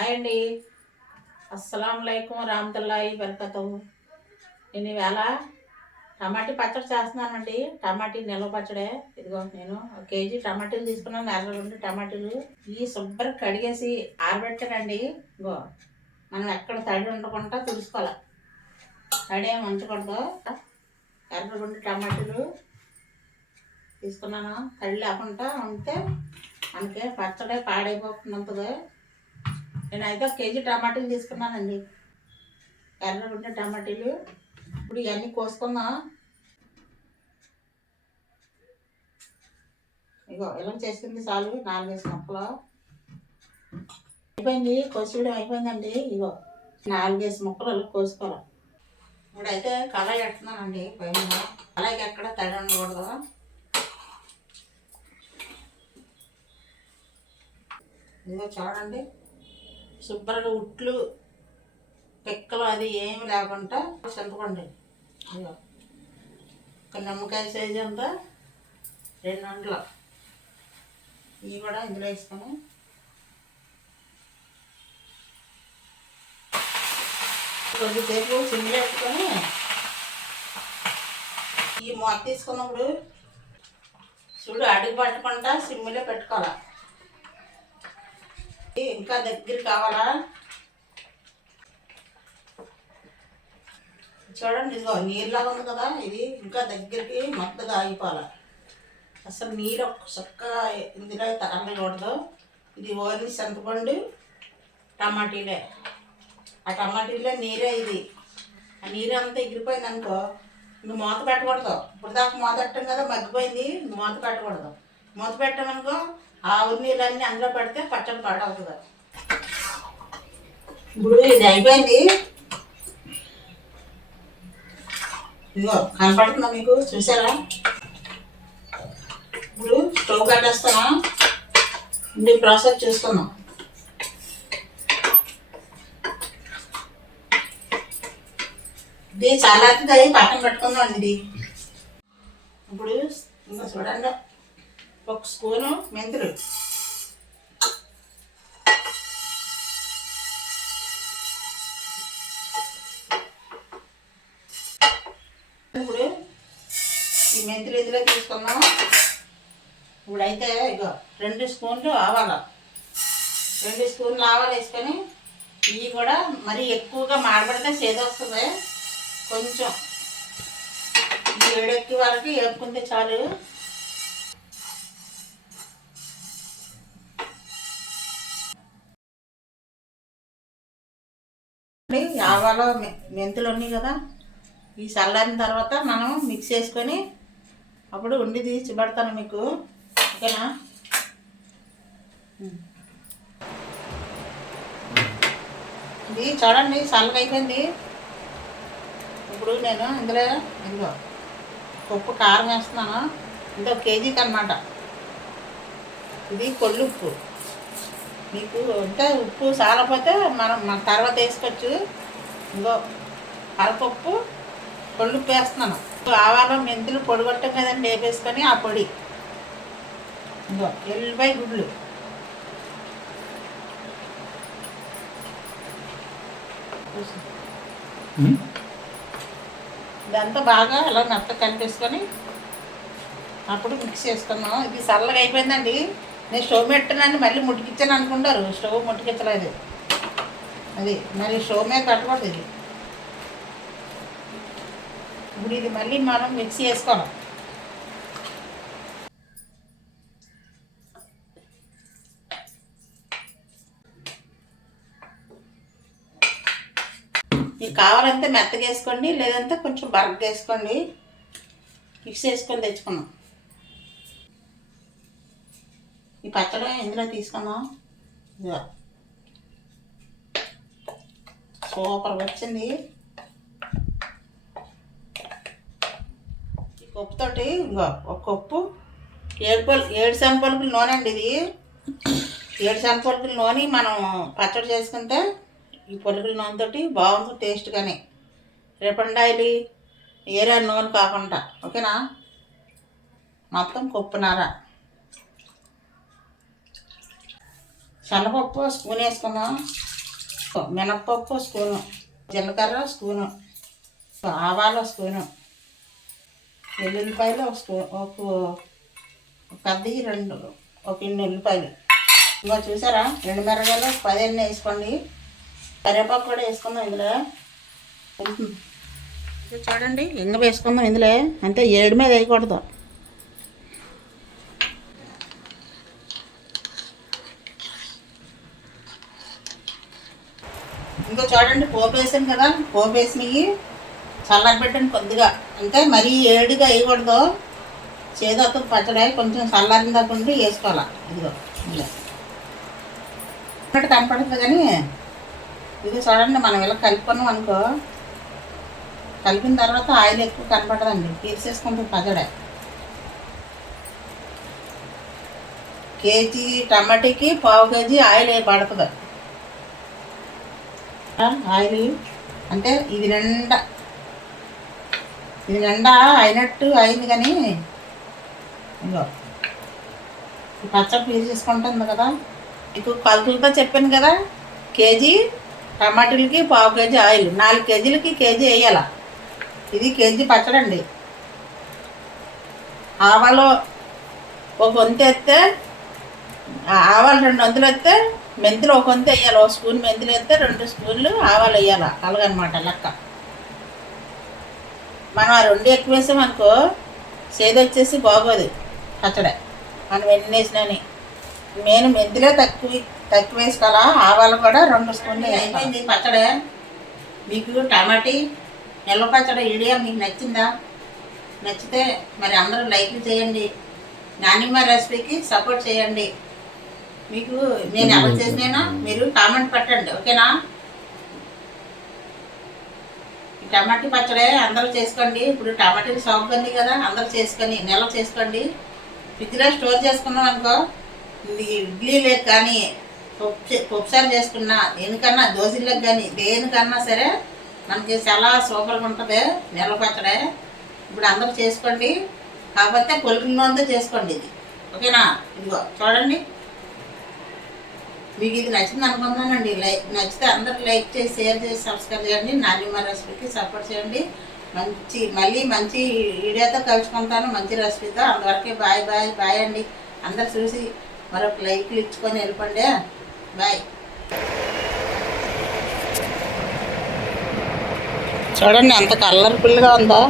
అయండి అండి. అస్సలం అయికం రామతుల్లాయి బరకతు నేను ఈవేళ టమాటీ పచ్చడి చేస్తున్నానండి. టమాటీ నిల్వ పచ్చడే. ఇదిగో నేను ఒక కేజీ టమాటీలు తీసుకున్నాను ఎర్ర రెండు టమాటీలు. ఈ శుభ్రం కడిగేసి ఆరబెట్టానండి. ఇగో మనం ఎక్కడ తడి ఉండకుండా తుడుచుకోవాలి. తడి ఏమి ఉంచకూడదు. ఎర్ర రెండు టమాటీలు తీసుకున్నాను. తడి లేకుండా ఉంటే మనకి పచ్చడి పాడైపోతున్నంతగా నేనైతే ఒక కేజీ టమాటీలు తీసుకున్నానండి. ఎర్ర ఉండే టమాటీలు. ఇప్పుడు ఇవన్నీ కోసుకుందాం ఇగో ఇలా చేసింది చాలు. నాలుగేసి ముక్కలు. అయిపోయింది. కోసేయడం అయిపోయిందండి. ఇగో నాలుగేసి ముక్కలు ఇలా కోసుకోవాలి. ఇప్పుడైతే కళాయి పెడుతున్నానండి పైన కళాయికి ఎక్కడ తడి ఉండకూడదు. ఇదిగో చూడండి. శుభ్రంగా ఉట్లు పిక్కలు అది ఏమి లేకుండా చింతపండు. ఇదిగో ఒక నిమ్మకాయ సైజు అంతా రెండు వందలు. ఇవి కూడా ఇందులో వేసుకొని కొద్దిసేపు సిమ్లో పెట్టుకొని ఈ మొత్తం తీసుకున్నప్పుడు చూడు అడుగు పట్టకుండా సిమ్లో పెట్టుకోవాలి. ఇంకా దగ్గర కావాలా చూడండి ఇదిగో నీళ్ళలాగా ఉంది కదా ఇది ఇంకా దగ్గరికి మొత్తగా ఆగిపోవాలి అసలు నీరు చక్కగా ఇందులో తగలకూడదు. ఇది ఓన్లీ చింతపండు టమాటీలే. ఆ టమాటీలే నీరే ఇది. ఆ నీరు అంతా ఎగిరిపోయింది అనుకో నువ్వు మూత పెట్టకూడదు. ఇప్పుడు దాకా మూత పెట్టాం కదా మగ్గిపోయింది నువ్వు మూత పెట్టకూడదు. మూత పెట్టామనుకో ఆ నీళ్ళన్నీ అందులో పడితే పచ్చడి పాడవుతుంది. ఇప్పుడు ఇది అయిపోయింది. ఇదిగో కనపడుతుందా మీకు? చూసారా? ఇప్పుడు స్టవ్ కట్టేస్తానా ఇది ప్రాసెస్ చూస్తున్నాం. ఇది చాలా అది పక్కన పెట్టుకుందాం ఇది ఇప్పుడు ఇంకా చూడండి. ఒక స్పూను మెంతులు. ఇప్పుడు ఈ మెంతులు ఇందులో తీసుకున్నాం ఇప్పుడైతే ఇగో రెండు స్పూన్లు ఆవాల. రెండు స్పూన్లు ఆవాలు వేసుకొని ఇవి కూడా మరి ఎక్కువగా మాడబడితే చేదు వస్తుంది. కొంచెం. ఈ వేడెక్కి వరకు వేపుకుంటే చాలు. ఆవాలో మె- మెంతులు ఉన్నాయి కదా ఈ చల్లారిన తర్వాత మనం మిక్స్ చేసుకొని అప్పుడు ఉండి తీసి పెడతాను మీకు. ఓకేనా? ఇది చూడండి చల్లగా అయిపోయింది. ఇప్పుడు నేను ఇందులో ఇందులో ఉప్పు కారం వేస్తున్నాను. ఇంకో కేజీకి అనమాట ఇది కొల్లు ఉప్పు. మీకు అంటే ఉప్పు చాలపోతే మనం మన తర్వాత వేసుకోవచ్చు. ఇంకో అరపప్పు కొల్లుప్పు వేస్తున్నాను ఆవాలు మెంతులు పొడి కొట్టాం కదండి వేపేసుకొని ఆ పొడి. ఇంకో ఎల్లిపాయ గుడ్లు. ఇదంతా బాగా అలా మెత్త కలిపేసుకొని అప్పుడు మిక్స్ చేసుకున్నాం. ఇది చల్లగా అయిపోయిందండి. నేను స్టవ్ పెట్టానండి మళ్ళీ ముట్టికిచ్చాను అనుకుంటారు. స్టవ్ ముట్టికిచ్చలేదు అది మళ్ళీ స్టవ్ మీద పెట్టకూడదు ఇది ఇప్పుడు ఇది మళ్ళీ మనం మిక్స్ చేసుకోవాలి. మీకు కావాలంటే మెత్తగా వేసుకోండి లేదంటే కొంచెం బరగ్గా వేసుకోండి. మిక్స్ వేసుకొని తెచ్చుకున్నాం ఈ పచ్చడి ఇందులో తీసుకున్నాం ఇదిగో. సూపర్ వచ్చింది ఈ కప్పుతోటి ఇంకో ఒక కప్పు. ఏడు పలు ఏడు శనపలుకులు నూనె అండి ఇది. ఏడు శనపలుకుల నూనె మనం పచ్చడి చేసుకుంటే ఈ పొలుకుల నూనెతోటి బాగుంది టేస్ట్ కానీ రిఫండ్ ఆయిల్ ఏరే నూనె కాకుండా. ఓకేనా? మొత్తం కప్పునార శనగపప్పు స్పూన్ వేసుకుందాం. మినప్పప్పు స్పూను జీలకర్ర స్పూను ఆవాలు స్పూను వెల్లుల్లిపాయలు ఒక స్పూన్ ఒక పెద్ద రెండు ఒక ఇన్ని ఉల్లిపాయలు. ఇంకా చూసారా? రెండు మిరగాయలు పదిహేను వేసుకోండి. కరివేపాకు కూడా వేసుకుందాం ఇందులో. చూడండి ఇంగ వేసుకుందాం ఇందులో. అంతే ఏడు మీద వేయకూడదు. ఇంకో చూడండి పోపు వేసాను కదా పోపు వేసినవి చల్లారబెట్టండి కొద్దిగా. అంటే మరీ ఏడుగా వేయకూడదు. చేదొత్త పచ్చడి కొంచెం చల్లారిన దాకా వేసుకోవాలి. ఇదిగో ఇలా కనపడుతుంది కానీ ఇది చూడండి మనం ఇలా కలుపుకున్నాం అనుకో కలిపిన తర్వాత ఆయిల్ ఎక్కువ కనపడదండి. తీసేసుకుంటుంది పచ్చడి. కేజీ టమాటీకి పావు కేజీ ఆయిల్ పడుతుంది ఆయిల్. అంటే ఇది నిండా ఇది నిండా అయినట్టు అయింది కానీ ఇగో ఈ పచ్చడి పీల్ చేసుకుంటుంది కదా. మీకు పలుకులతో చెప్పాను కదా కేజీ టమాటీలకి పావు కేజీ ఆయిల్ నాలుగు కేజీలకి కేజీ వేయాల. ఇది కేజీ పచ్చడి అండి. ఆవాలు ఒక వంతు వేస్తే ఆవాలు రెండు వందలు వేస్తే మెంతులు ఒక వంతు వేయాలి. ఒక స్పూన్ మెంతులు వేస్తే రెండు స్పూన్లు ఆవాలు వేయాలి. అలాగనమాట లెక్క. మనం ఆ రెండు ఎక్కువ వేసామనుకో చేదు వచ్చేసి బాగోదు. పచ్చడి. మనం ఎన్ని వేసినాని నేను మెంతులే తక్కువ తక్కువ వేసుకోవాలా? ఆవాలు కూడా రెండు స్పూన్లు అయిపోయింది పచ్చడి? మీకు టమాటీ నిల్వ పచ్చడి వీడియో మీకు నచ్చిందా? నచ్చితే మరి అందరూ లైక్లు చేయండి. నానిమ్మ రెసిపీకి సపోర్ట్ చేయండి. మీకు నేను ఎలా చేసినా మీరు కామెంట్ పెట్టండి ఓకేనా? టమాటీ పచ్చడి అందరూ చేసుకోండి. ఇప్పుడు టమాటీలు సాగు ఉంది కదా అందరూ చేసుకొని నెల చేసుకోండి. ఫ్రిడ్జ్లో స్టోర్ చేసుకున్నాం అనుకో ఇడ్లీ ఇడ్లీలకు కానీ పప్పు చే- చేసుకున్నా దేనికన్నా దోశలకు కానీ దేనికన్నా సరే మనకి చాలా సూపర్గా ఉంటుంది నెల పచ్చడి. ఇప్పుడు అందరూ చేసుకోండి. కాకపోతే పొలికల నూనెతో చేసుకోండి ఇది. ఓకేనా? ఇదిగో చూడండి. మీకు ఇది నచ్చింది అనుకుంటున్నానండి. లైక్ నచ్చితే అందరూ లైక్ చేసి షేర్ చేసి సబ్స్క్రైబ్ చేయండి. నానిమ్మ రెసిపీకి సపోర్ట్ చేయండి. మంచి మళ్ళీ మంచి వీడియోతో కలుసుకుంటాను. మంచి రెసిపీతో. అంతవరకే బాయ్ బాయ్ బాయ్ అండి. అందరు చూసి మరొక లైక్లు ఇచ్చుకొని వెళ్ళిపోండి. బాయ్. చూడండి ఎంత కలర్ఫుల్గా ఉందో.